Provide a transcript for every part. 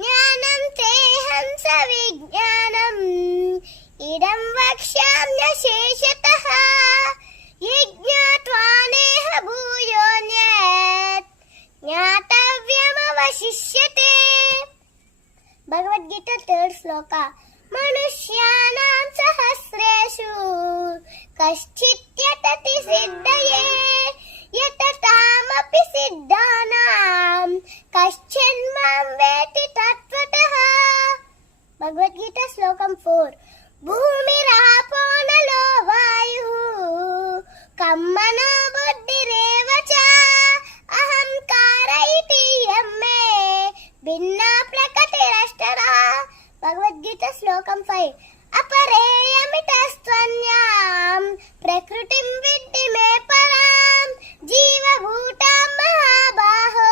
జ్ఞానం తేహం సవిజ్ఞానం ఇదం వక్ష్యామ్య శేషతః యజ్ఞాత్వా నేహ భూయోన్యత్ జ్ఞాతవ్యమవశిష్యతే. భగవద్గీత 3rd శ్లోక. మనుష్యానాం సహస్రేషు కశ్చిద్యతతి సిద్ధయే యతతామపి సిద్ధానాం కశ్చిన్మాం వేతి తత్వతః. భగవద్గీత శ్లోకం 4. భూమిరాపో నలో వాయుః కమ్మనో బుద్ధిరేవ చ అహంకార ఇతి యమ్మే భిన్నా ప్రకృతిరష్టరా. భగవద్గీత శ్లోకం 5. అపరేయమితస్త్వన్యాం ప్రకృతిం విద్ధి మే పరాం జీవభూతాం మహాబాహో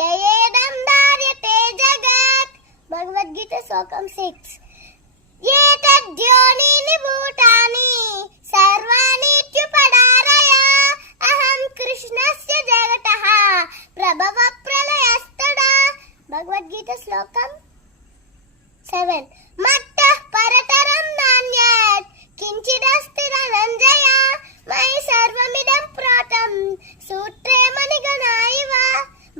యయేదం ధార్యతే జగత్. భగవద్గీత శ్లోకం 6. ఏతద్యోనీని భూతాని సర్వాణీత్యుపడారయ అహం కృష్ణస్య జగతః ప్రభవ ప్రళయస్తదా. భగవద్గీత శ్లోకం 7. మత్తః పరతరం నాన్యత్ కించిదస్తి ధనంజయ మయి సర్వమిదం ప్రోతం సూత్రే మణిగణా ఇవ.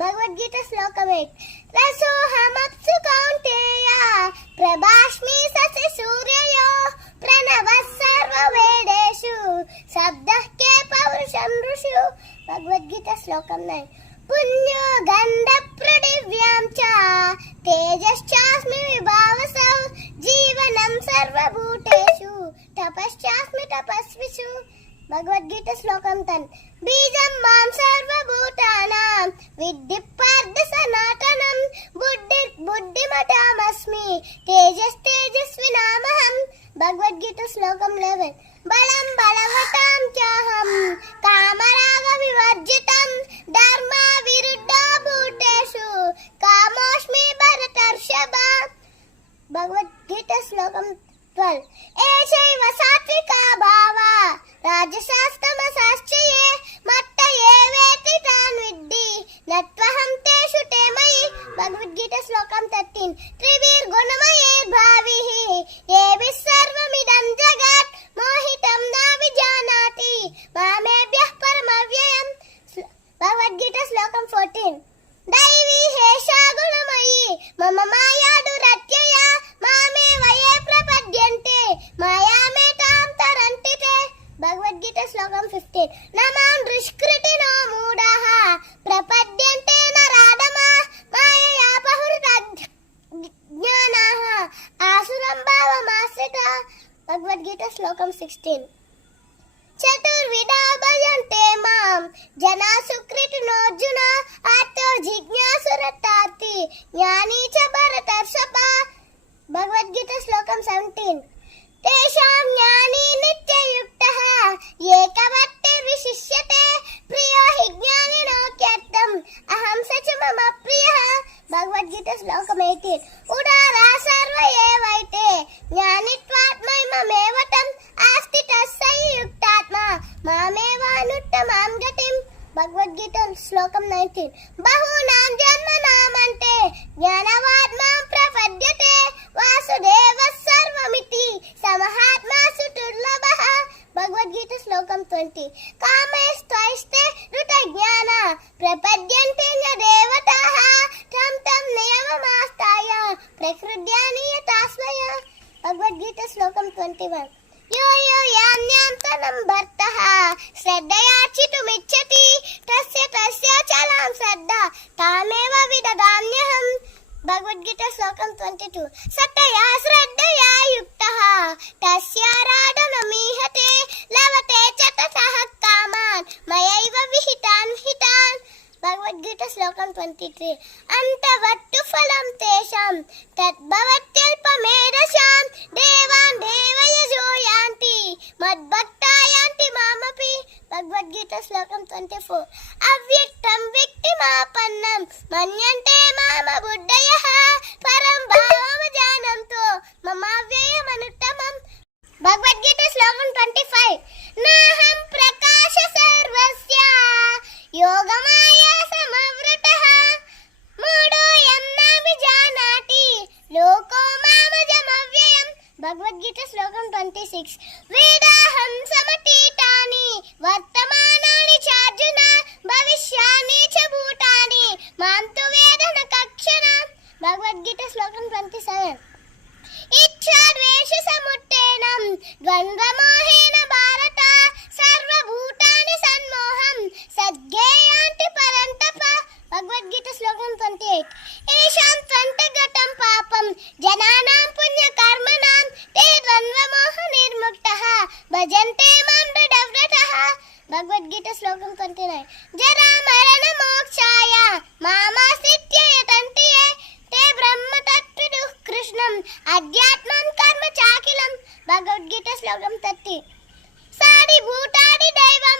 భగవద్గీత శ్లోకం 8. రసోహమప్సు కౌంతేయ ప్రభాస్మి శశి సూర్యయో ప్రణవః సర్వవేదేషు శబ్దః కే పౌరుషం ఋషు. భగవద్గీత శ్లోకం 9. పుణ్యో గంధ పృథివ్యాం చ తేజశ్చాస్మి విభావసౌ జీవనం సర్వభూతేషు తపశ్చాస్మి తపస్విషు. భగవద్గీత శ్లోకం 10. బీజం మాం సర్వభూతానాం విద్ధి పార్థ సనాతనం బుద్ధిమతామస్మి తేజస్వినామహం. భగవద్గీత శ్లోకం 11. బలం బలవతాం చాహం కామరాగ వివర్జితం ధర్మ విరుద్ధ భూతేషు కామోస్మి భరతర్షభ. భగవద్గీత శ్లోకం 12. ఏషైవ సాత్వికా భావా రాజశాస్తమశాశ్చయే మత్తయే వేతి తాన్ విద్ధి నత్వహం తేషు తే మయి. భగవద్గీత శ్లోకం 13. త్రిభిర్గుణమయైర్భావిః ఏభిః సర్వమిదం జగత్ మోహితం న విజానాతి మామేభ్యః పరమవ్యయం. భగవద్గీత శ్లోకం 14. దైవీ హేషా గుణమయీ మమ మాయా దురత్యయ మామే వయే ప్రపద్యంతే మాయామేతాం తరంతి తే. భగవద్గీత శ్లోకం 15. నమాం దుష్కృతినో మూఢః ప్రపద్యంతే నరాధమా మాయయా బహుర్జ్ఞానాః ఆసురం భావమాశ్రితా. భగవద్గీత శ్లోకం 16. చతుర్విధా భజంతే మాం జనా సుకృతినోర్జున ఆర్తో జిజ్ఞాసురతార్తి జ్ఞానీ చ భరతర్షభ. భగవద్గీత శ్లోకం 17. తేషాం జ్ఞానీ నిత్యయుక్తః ఏకవర్తిర్విశిష్యతే ప్రియో హి జ్ఞానినోక్యర్థం అహం స చ మమ ప్రియః. భగవద్గీత శ్లోకం 18. ఉదారా సర్వ ఏవైతే జ్ఞానిత్వాత్మైమమేవ తం ఆస్థితః స యుక్తాత్మా మామేవానుత్తమాం గతిం. భగవద్గీత శ్లోకం 19. బహూనాం జన్మనామంతే జ్ఞానవాత్మాం ప్రపద్యతే వాసుదేవః సర్వమితి సమహాత్మాసు దుర్లభః. భగవద్గీత శ్లోకం 20. కామేస్త్వైస్తే ఋతజ్ఞాన ప్రపద్యంతే దేవతాః తం తం నియమమాస్తాయ ప్రకృత్యా నియతాస్మయ. భగవద్గీత శ్లోకం 21. యో యో యాన్యాం తనం భర్తః శ్రద్ధయార్చితుమిచ్చతి తస్య తస్య చలాం శ్రద్ధ తామేవ విదదామ్యహం. భగవద్గీత శ్లోకం 22. సతయా శ్రద్ధయా యుక్తః తస్యారాధనమీహతే లభతే చ తతః కామాన్ మయైవ విహితాన్ హితాన్. భగవద్గీత శ్లోకం 23. అంతవత్తు ఫలం తేషాం తద్భవత్యల్పమేధసాం దేవాన్ దేవయజో యాంతి మద్భక్తా యాంతి మామపి. భగవద్గీత శ్లోకం 24. అవ్యక్తం వ్యక్తిమాపన్నం మన్యంతే మామ బుద్ధయః పరం భావమజానంతో మమావ్యయమనుత్తమం. భగవద్గీత శ్లోకం 25. నాహం ప్రకాశ సర్వస్య యోగమాయ సమవృతః మూఢోయం న విజానాతి భగవద్గీత శ్లోకం 26. వేదాహం సమతీతాని వర్తమానాని చార్జున భవిష్యాని చ భూతాని మాం తు వేదన కక్షణ. భగవద్గీత శ్లోకం 27. ఇచ్ఛాద్వేష సముత్తేనం ద్వంద్వమోహేన భారత సర్వభూతాని సన్మోహం సద్గేయాంతి పరంతప. భగవద్గీత శ్లోకం 28. ఏషాం త్వంతగతం పాపం జనానాం పుణ్యకర్మణాం తే ద్వంద్వమోహ నిర్ముక్తః భజంతే మాం దృఢవ్రతః. భగవద్గీత శ్లోకం 29. జరా మరణ మోక్షాయ మామాశ్రిత్య యతంతి యే తే బ్రహ్మతత్విదుః కృష్ణం అధ్యాత్మం కర్మ చాకిలం. భగవద్గీత శ్లోకం 30. సాడి భూతాడి దైవం